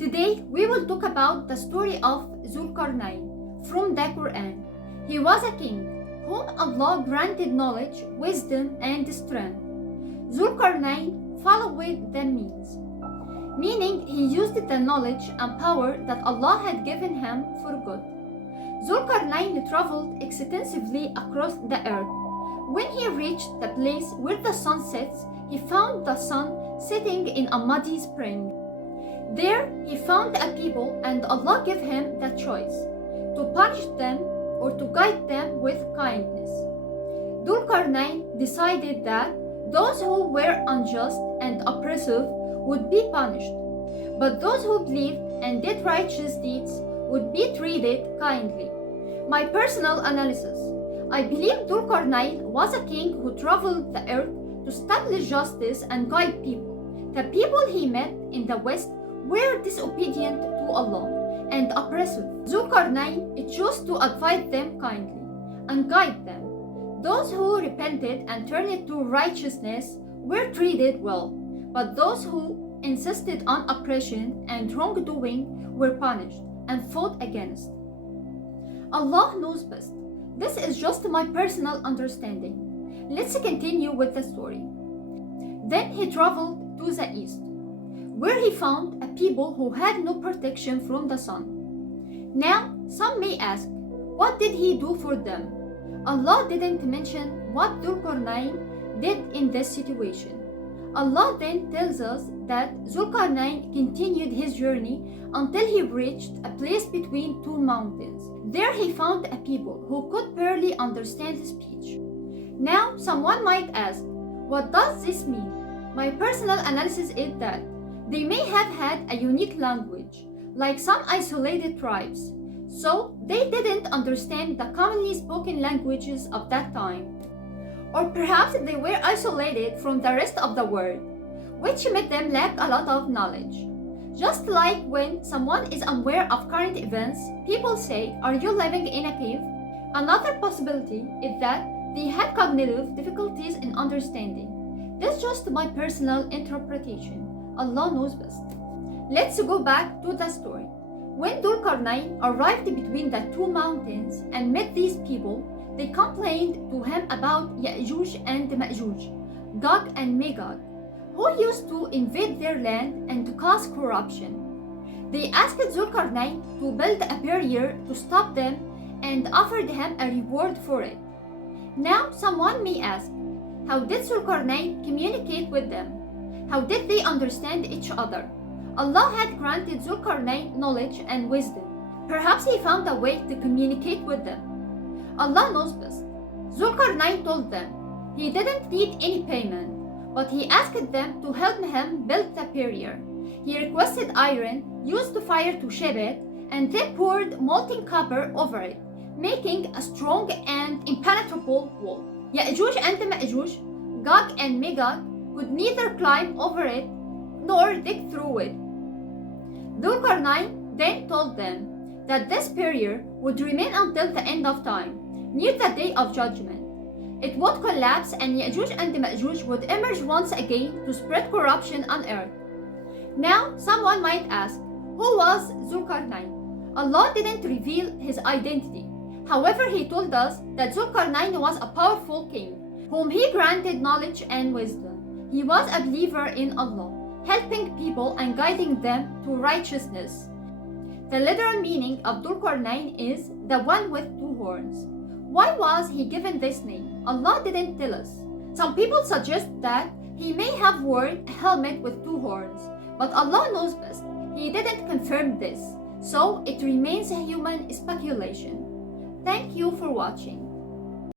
Today we will talk about the story of Zul-Qarnayn from the Quran. He was a king whom Allah granted knowledge, wisdom and strength. Zul-Qarnayn followed the means, meaning he used the knowledge and power that Allah had given him for good. Zul-Qarnayn traveled extensively across the earth. When he reached the place where the sun sets, he found the sun sitting in a muddy spring. There he found a people, and Allah gave him the choice to punish them or to guide them with kindness. Dhul-Qarnayn decided that those who were unjust and oppressive would be punished, but those who believed and did righteous deeds would be treated kindly. My personal analysis: I believe Dhul-Qarnayn was a king who traveled the earth to establish justice and guide people. The people he met in the West were disobedient to Allah and oppressive. Zul-Qarnayn chose to advise them kindly and guide them. Those who repented and turned to righteousness were treated well, but those who insisted on oppression and wrongdoing were punished and fought against. Allah knows best. This is just my personal understanding. Let's continue with the story. Then he traveled to the east, where he found a people who had no protection from the sun. Now, some may ask, what did he do for them? Allah didn't mention what Dhul-Qarnayn did in this situation. Allah then tells us that Zul-Qarnayn continued his journey until he reached a place between two mountains. There he found a people who could barely understand speech. Now, someone might ask, what does this mean? My personal analysis is that they may have had a unique language, like some isolated tribes, so they didn't understand the commonly spoken languages of that time. Or perhaps they were isolated from the rest of the world, which made them lack a lot of knowledge. Just like when someone is unaware of current events, people say, "Are you living in a cave?" Another possibility is that they had cognitive difficulties in understanding. This is just my personal interpretation. Allah knows best. Let's go back to the story. When Dhul-Qarnayn arrived between the two mountains and met these people, they complained to him about Ya'juj and Ma'juj, Gog and Magog, who used to invade their land and to cause corruption. They asked Zul-Qarnayn to build a barrier to stop them and offered him a reward for it. Now someone may ask, how did Zul-Qarnayn communicate with them? How did they understand each other? Allah had granted Zul-Qarnayn knowledge and wisdom. Perhaps he found a way to communicate with them. Allah knows best. Zul-Qarnayn told them he didn't need any payment, but he asked them to help him build the barrier. He requested iron, used the fire to shape it, and then poured molten copper over it, making a strong and impenetrable wall. Ya'juj and Ma'juj, Gog and Magog, could neither climb over it nor dig through it. Dhul-Qarnayn then told them that this barrier would remain until the end of time, near the day of judgment. It would collapse and Ya'juj and Ma'juj would emerge once again to spread corruption on earth. Now, someone might ask, who was Zul-Qarnayn? Allah didn't reveal his identity. However, he told us that Zul-Qarnayn was a powerful king, whom he granted knowledge and wisdom. He was a believer in Allah, helping people and guiding them to righteousness. The literal meaning of Dhul-Qarnayn is the one with two horns. Why was he given this name? Allah didn't tell us. Some people suggest that he may have worn a helmet with two horns, but Allah knows best. He didn't confirm this, so it remains a human speculation. Thank you for watching.